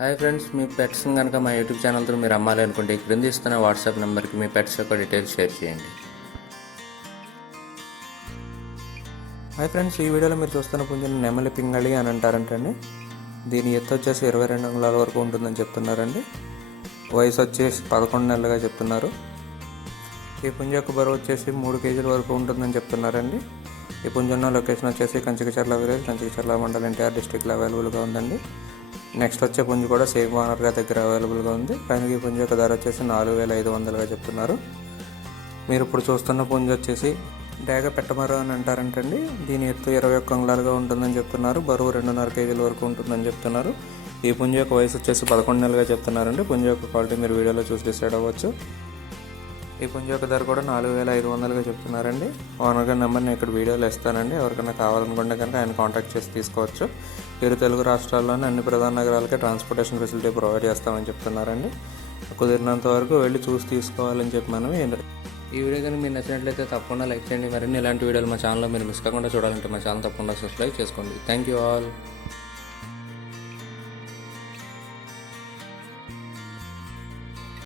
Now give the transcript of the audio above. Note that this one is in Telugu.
హాయ్ ఫ్రెండ్స్, మీ పెట్స్ని కనుక మా యూట్యూబ్ ఛానల్తో మీరు అమ్మాలి అనుకుంటే క్రింద ఇస్తున్న వాట్సాప్ నెంబర్కి మీ పెట్స్ యొక్క డీటెయిల్స్ షేర్ చేయండి. హాయ్ ఫ్రెండ్స్, ఈ వీడియోలో మీరు చూస్తున్న పుంజుని నెమలి పింగళి అని అంటారంటండి. దీని ఎత్తు వచ్చేసి 22 అంగుళాల వరకు ఉంటుందని చెప్తున్నారండి. వయసు వచ్చేసి 11 నెలలుగా చెప్తున్నారు. ఈ పుంజు యొక్క బరువు వచ్చేసి 3 కేజీల వరకు ఉంటుందని చెప్తున్నారండి. ఈ పుంజున్న లొకేషన్ వచ్చేసి కంచికచర్ల విలేజ్, కంచికచర్ల మండలం, ఎన్టీఆర్ డిస్ట్రిక్ట్లో అవైలబుల్గా ఉందండి. నెక్స్ట్ వచ్చే పుంజు కూడా సేమ్ ఓనర్గా దగ్గర అవైలబుల్గా ఉంది. పైన ఈ పుంజు యొక్క ధర వచ్చేసి 4500గా చెప్తున్నారు. మీరు ఇప్పుడు చూస్తున్న పుంజు వచ్చేసి డేగ పెట్టమరు అని అంటారంటండి. దీని ఎత్తు 21 అంగుళాలుగా ఉంటుందని చెప్తున్నారు. బరువు 2.5 కేజీల వరకు ఉంటుందని చెప్తున్నారు. ఈ పుంజు యొక్క వయసు వచ్చేసి 11 నెలలుగా చెప్తున్నారండి. పుంజు యొక్క క్వాలిటీ మీరు వీడియోలో చూసి డిసైడ్ అవ్వచ్చు. ఈ పుంజు యొక్క ధర కూడా 4500గా చెప్తున్నారండి. ఓనర్ గారి నెంబర్ నేను ఇక్కడ వీడియోలో ఇస్తానండి. ఎవరికైనా కావాలనుకుంటే కనుక ఆయన కాంటాక్ట్ చేసి తీసుకోవచ్చు. తెలుగు రాష్ట్రాల్లోని అన్ని ప్రధాన నగరాలకే ట్రాన్స్పోర్టేషన్ ఫెసిలిటీ ప్రొవైడ్ చేస్తామని చెప్తున్నారండి. కుదిరినంత వరకు వెళ్ళి చూసి తీసుకోవాలని చెప్పి మనం ఈ వీడియో కానీ మీరు నచ్చినట్లయితే తప్పకుండా లైక్ చేయండి. మరిన్ని ఇలాంటి వీడియోలు మా ఛానల్లో మీరు మిస్ కాకుండా చూడాలంటే మా ఛానల్ తప్పకుండా సబ్స్క్రైబ్ చేసుకోండి. Thank you all.